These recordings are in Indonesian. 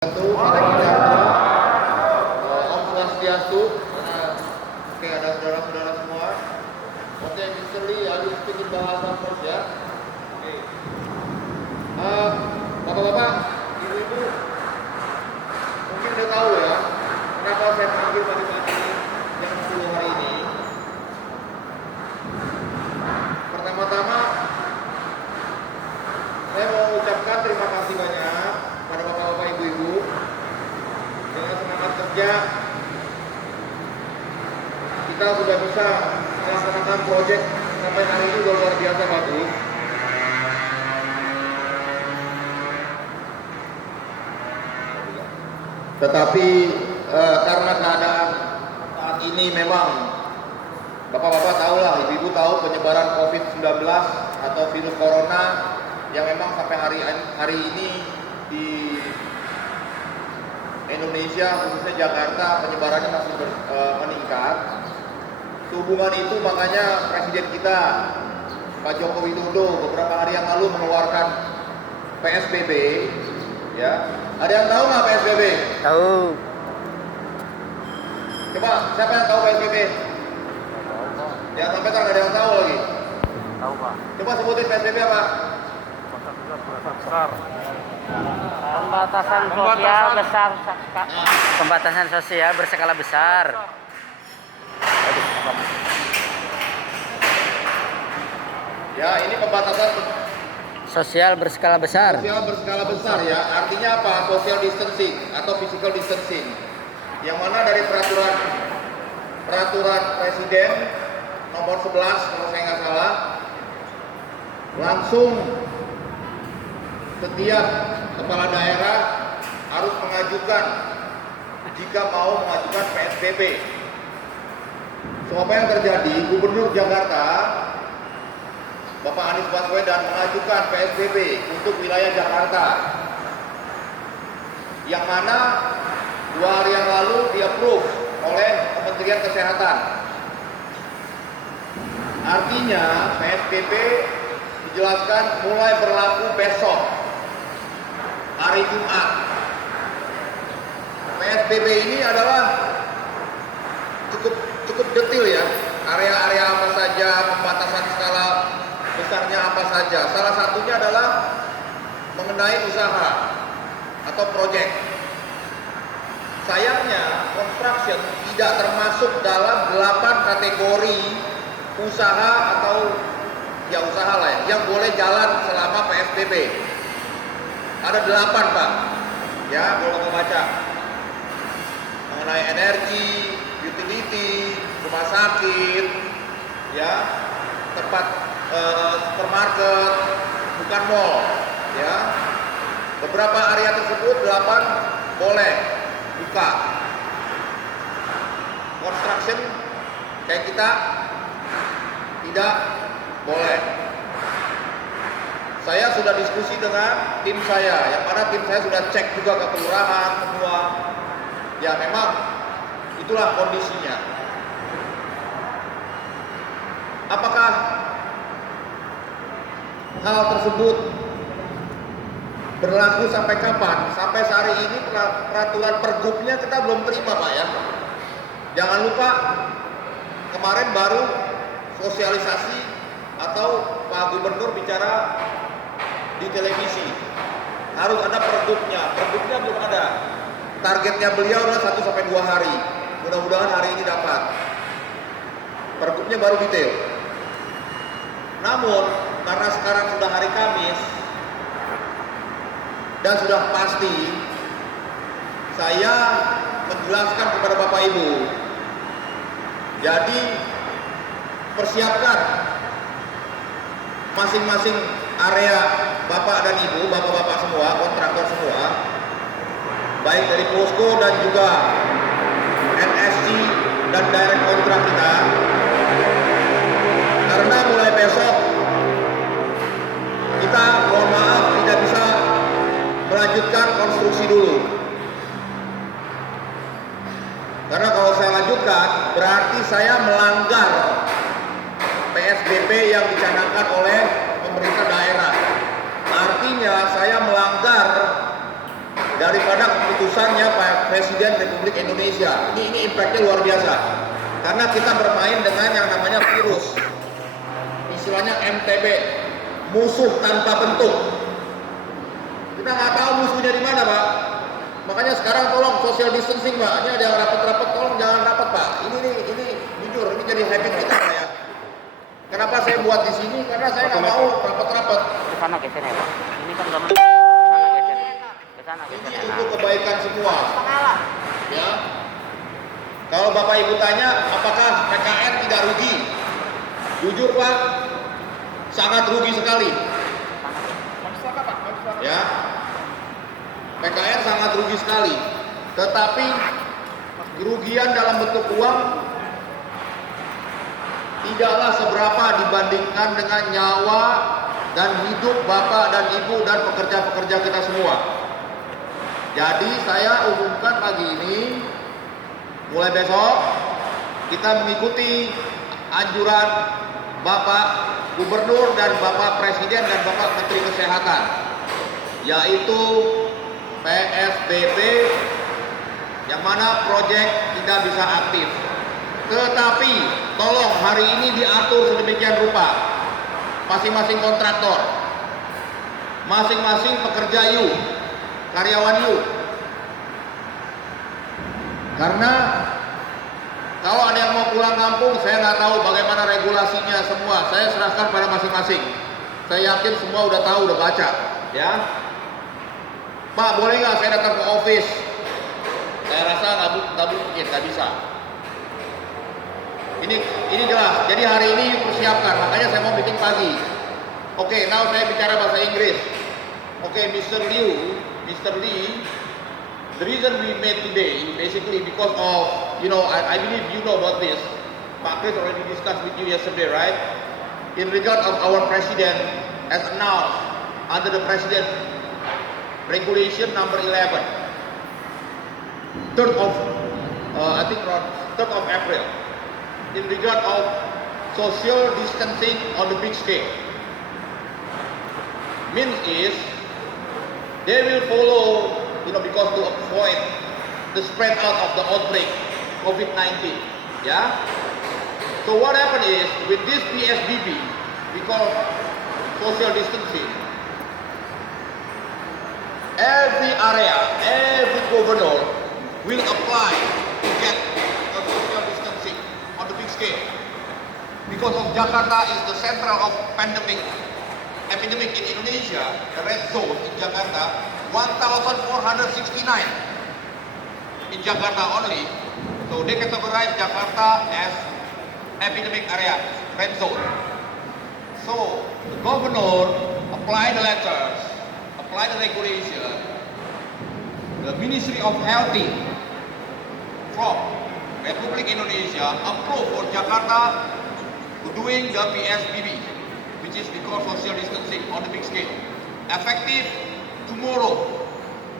Satu, salam sejahtera, Om Swastiastu, oke ada saudara-saudara semua. Oke, Mr. Lee, I will speak in bahasa first ya. Oke. Bapak-bapak, ibu-ibu, mungkin udah tahu ya, kenapa saya panggil pagi-pagi jam 10 hari ini. Pertama-tama, saya mau ucapkan terima kasih banyak pada bapak-bapak ibu-ibu dengan semangat kerja kita sudah bisa melaksanakan proyek sampai hari ini luar biasa bagus. Tetapi karena keadaan saat ini memang bapak-bapak tahu lah, ibu-ibu tahu penyebaran COVID-19 atau virus corona yang memang sampai hari ini di Indonesia khususnya Jakarta penyebarannya masih meningkat. Sehubungan itu makanya Presiden kita Pak Joko Widodo beberapa hari yang lalu mengeluarkan PSBB ya. Ada yang tahu nggak PSBB? Tahu. Coba siapa yang tahu PSBB? Jangan sampai kan ada yang tahu lagi. Tahu Pak. Coba sebutin PSBB apa? Pembatasan sosial besar. Pembatasan sosial berskala besar. Ya, ini pembatasan Sosial berskala besar. sosial berskala besar ya. Artinya apa? Social distancing atau physical distancing. Yang mana dari peraturan Presiden nomor 11 kalau saya nggak salah, langsung setiap kepala daerah harus mengajukan jika mau mengajukan PSBB. So, apa yang terjadi? Gubernur Jakarta Bapak Anies Baswedan mengajukan PSBB untuk wilayah Jakarta, yang mana 2 hari yang lalu di-approve oleh Kementerian Kesehatan. Artinya PSBB dijelaskan mulai berlaku besok, hari Jumat. PSBB ini adalah cukup detail ya. Area-area apa saja, pembatasan skala besarnya apa saja. Salah satunya adalah mengenai usaha atau proyek. Sayangnya construction tidak termasuk dalam 8 kategori usaha atau ya usaha lah ya, yang boleh jalan selama PSBB. Ada 8 Pak. Ya, kalau kamu baca mengenai energi, utility, rumah sakit, ya, tempat supermarket, bukan mall, ya. Beberapa area tersebut 8 boleh buka. Construction kayak kita tidak boleh. Saya sudah diskusi dengan tim saya, yang mana tim saya sudah cek juga ke kelurahan semua. Ya memang itulah kondisinya. Apakah hal tersebut berlaku sampai kapan? Sampai hari ini peraturan pergubnya kita belum terima Pak ya. Jangan lupa kemarin baru sosialisasi atau Pak Gubernur bicara di televisi. Harus ada pergubnya. Pergubnya belum ada. Targetnya beliau adalah 1-2 hari. Mudah-mudahan hari ini dapat. Pergubnya baru detail. Namun karena sekarang sudah hari Kamis dan sudah pasti, saya menjelaskan kepada Bapak Ibu. Jadi persiapkan masing-masing area Bapak dan Ibu, Bapak-bapak semua, kontraktor semua, baik dari posko dan juga NSC dan direct kontrak kita, karena mulai besok kita mohon maaf tidak bisa melanjutkan konstruksi dulu. Karena kalau saya lanjutkan berarti saya melanggar PSBB yang dicanangkan oleh pemerintah daerah. Artinya saya melanggar daripada keputusannya Pak Presiden Republik Indonesia. Ini impactnya luar biasa. Karena kita bermain dengan yang namanya virus. Istilahnya MTB, musuh tanpa bentuk. Kita nggak tahu musuhnya di mana, Pak. Makanya sekarang tolong social distancing, Pak. Ini ada yang rapat-rapat, tolong jangan rapat, Pak. Ini jujur, ini jadi habit kita, Pak ya. Kenapa saya buat di sini? Karena saya nggak mau rapat-rapat. Ke sana geser ya, Pak. Ini kan gaman. Ke sana geser. Ke sana geser. Ini untuk kebaikan semua. Ya. Kalau Bapak Ibu tanya, apakah PKN tidak rugi? Jujur, Pak, sangat rugi sekali. Ya. PKN sangat rugi sekali. Tetapi kerugian dalam bentuk uang tidaklah seberapa dibandingkan dengan nyawa dan hidup Bapak dan Ibu dan pekerja-pekerja kita semua. Jadi saya umumkan pagi ini, mulai besok kita mengikuti anjuran Bapak Gubernur dan Bapak Presiden dan Bapak Menteri Kesehatan, yaitu PSBB, yang mana proyek tidak bisa aktif. Tetapi tolong hari ini diatur sedemikian rupa, masing-masing kontraktor, masing-masing pekerja you, karyawan you. Karena kalau ada yang mau pulang kampung, saya nggak tahu bagaimana regulasinya semua. Saya serahkan pada masing-masing. Saya yakin semua udah tahu, udah baca, ya. Pak, boleh nggak saya datang ke office? Saya rasa nggak mungkin, nggak bisa. Ini jelas. Jadi hari ini persiapkan. Makanya saya mau bikin pagi. Oke, now saya bicara bahasa Inggris. Oke, Mr. Lee, the reason we met today basically because of, I believe you know about this. Pak Chris already discussed with you yesterday, right? In regard of our president as announced under the president regulation number 11, 3rd of, I think around 3rd of April, in regard of social distancing on the big scale. Means is, they will follow, because to avoid the spread out of the outbreak, COVID-19, yeah? So what happened is, with this PSBB, because social distancing, every area, every governor will apply to get the social distancing on the big scale. Because of Jakarta is the central of epidemic in Indonesia, the red zone in Jakarta, 1,469 in Jakarta only. So they categorize Jakarta as epidemic area, red zone. So the governor applied the letters, applied the regulation, the Ministry of Health from Republik Indonesia approved for Jakarta to doing the PSBB, which is because social distancing on the big scale, effective tomorrow,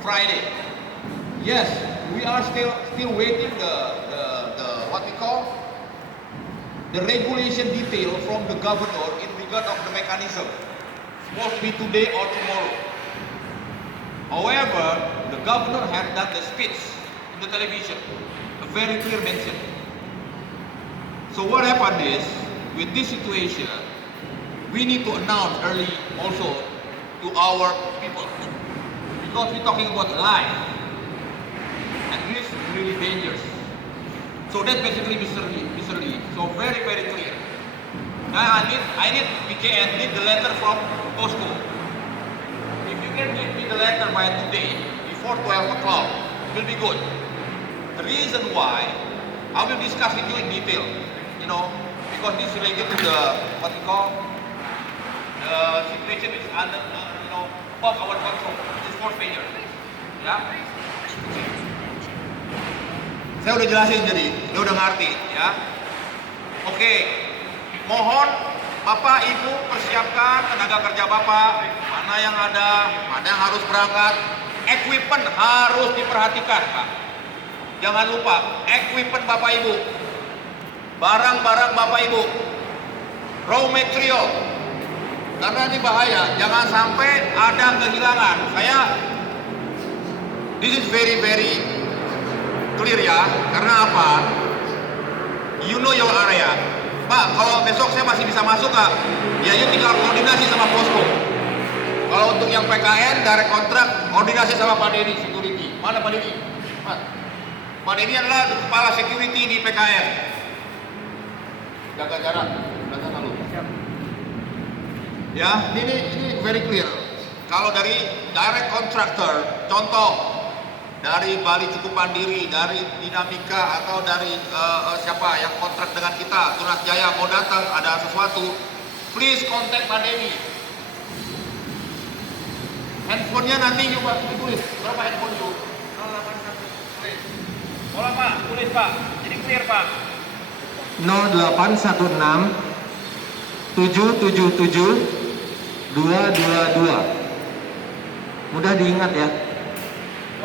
Friday. Yes, we are still waiting the what we call the regulation detail from the governor in regard of the mechanism. Supposed to be today or tomorrow. However, the governor had done the speech in the television, a very clear mention. So what happened is, with this situation, we need to announce early also to our people, because we're talking about life, and this is really dangerous. So that's basically Mr. Lee. So very, very clear. Now I need PKN need the letter from Costco. If you can give me the letter by today, before 12 o'clock, it will be good. The reason why, I will discuss with you in detail, because this is related to the, what we call, the situation which is under, above our control, which is force major. Ya. Saya udah jelasin jadi, dia udah ngerti, ya. Oke, mohon Bapak Ibu persiapkan tenaga kerja Bapak, mana yang ada, mana yang harus berangkat. Equipment harus diperhatikan, Pak. Jangan lupa, equipment Bapak Ibu, barang-barang Bapak Ibu, raw material, karena ini bahaya, jangan sampai ada kehilangan. This is very clear ya. Karena apa? You know your area. Pak, kalau besok saya masih bisa masuk nggak? Ya, you tinggal koordinasi sama posko. Kalau untuk yang PKN, direct kontrak, koordinasi sama Pak Denny security. Mana Pak Denny? Pak Denny adalah kepala security di PKN. Jaga jarak, belakang lalu. Ya, ini very clear. Kalau dari direct contractor, contoh dari Bali Cukup Mandiri, dari Dinamika atau dari siapa yang kontrak dengan kita, Tunas Jaya mau datang ada sesuatu, please contact Pak Denny. Handphonenya nanti juga tulis. Berapa handphone you? 081 tulis. Boleh Pak, tulis Pak. Jadi clear Pak. 0816 777 222. Mudah diingat ya.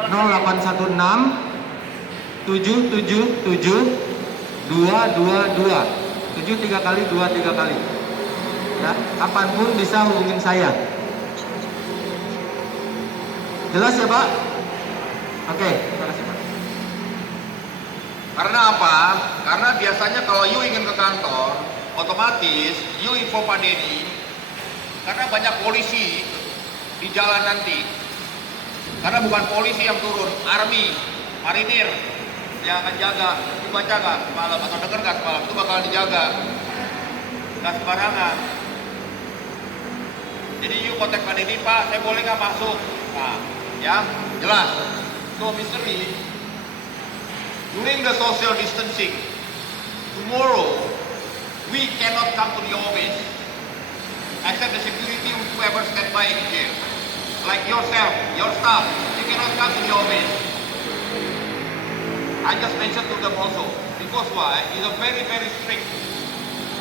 0816 777 222. 7 3 kali, 2 3 kali. Ya, kapanpun bisa hubungin saya. Jelas ya Pak? Oke, terima kasih Pak. Karena apa? Karena biasanya kalau you ingin ke kantor, otomatis you info Pak Denny. Karena banyak polisi di jalan nanti. Karena bukan polisi yang turun, army, marinir yang akan jaga. You baca nggak semalam atau dengar nggak semalam? Itu bakalan dijaga. Nggak sembarangan. Jadi you kontak Pak Denny, Pak, saya boleh nggak masuk? Nah, ya, jelas. So, Mr. Lee, during the social distancing, tomorrow, we cannot come to the office, except the security whoever stand by in here. Like yourself, your staff, you cannot come to the office. I just mentioned to them also, because why? It's a very strict,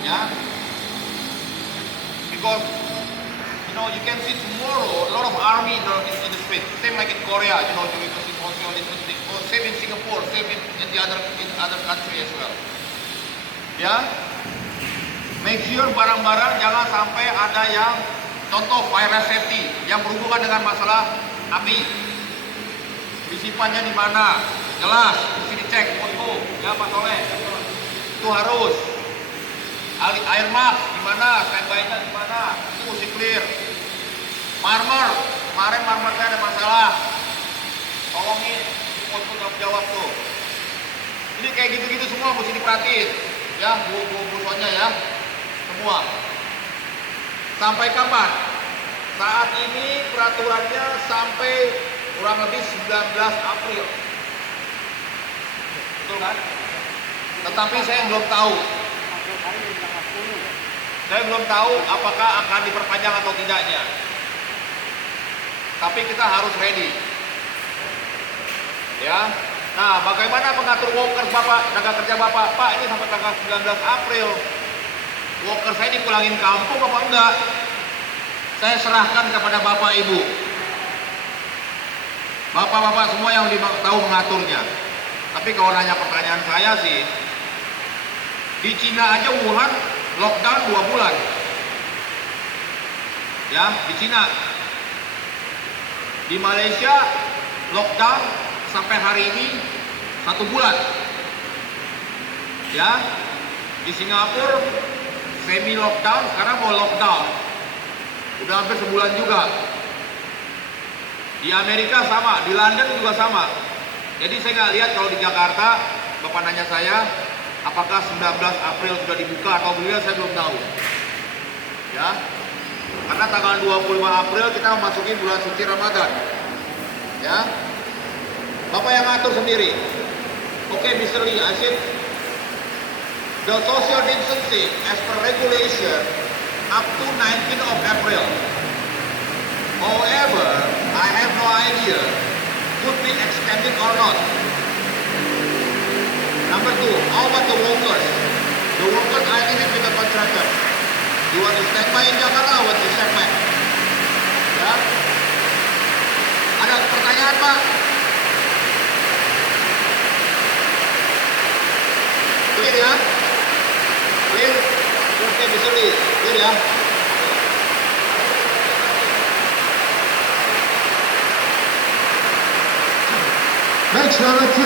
yeah? Because you can see tomorrow a lot of army in the street, same like in Korea, during the social distancing, or same in Singapore, same in other country as well. Ya, make sure barang-barang jangan sampai ada yang contoh fire safety yang berhubungan dengan masalah api. Disimpannya di mana? Jelas, mesti dicek foto, ya Pak Soleh. Itu harus. Air mask di mana? Standby-nya di mana? Itu mesti clear. Marmer, kemarin marmer saya ada masalah. Tolongin, foto jawab tuh. Ini kayak gitu-gitu semua mesti diperhatiin. Ya, bu-bu-busonya ya. Semua. Sampai kapan? Saat ini peraturannya sampai kurang lebih 19 April. Betul kan? Tetapi saya belum tahu. Saya belum tahu apakah akan diperpanjang atau tidaknya. Tapi kita harus ready. Ya. Nah, bagaimana mengatur workers Bapak, tenaga kerja Bapak? Pak, ini sampai tanggal 19 April. Worker saya dipulangin kampung apa enggak? Saya serahkan kepada Bapak Ibu. Bapak-bapak semua yang tahu mengaturnya. Tapi kalau nanya pertanyaan saya sih, di Cina aja Wuhan lockdown 2 bulan. Ya, di Cina. Di Malaysia lockdown sampai hari ini 1 bulan. Ya, di Singapura semi lockdown, sekarang mau lockdown. Udah hampir sebulan juga. Di Amerika sama, di London juga sama. Jadi saya nggak lihat kalau di Jakarta, Bapak nanya saya, apakah 19 April sudah dibuka atau belum, saya belum tahu. Ya, karena tanggal 25 April kita memasuki bulan suci Ramadan. Ya, Bapak yang ngatur sendiri. Oke, Mr. Lee, I said, the social distancing as per regulation up to 19th of April. However, I have no idea could be extended or not. Number 2, how about the workers? The workers I leave it with the contractor. You want to stand by in Jakarta or want to stand back? Ya. Ada pertanyaan Pak? Clear ya? Clear? Oke, bisa Lee. Clear ya? Baik, selamat siang.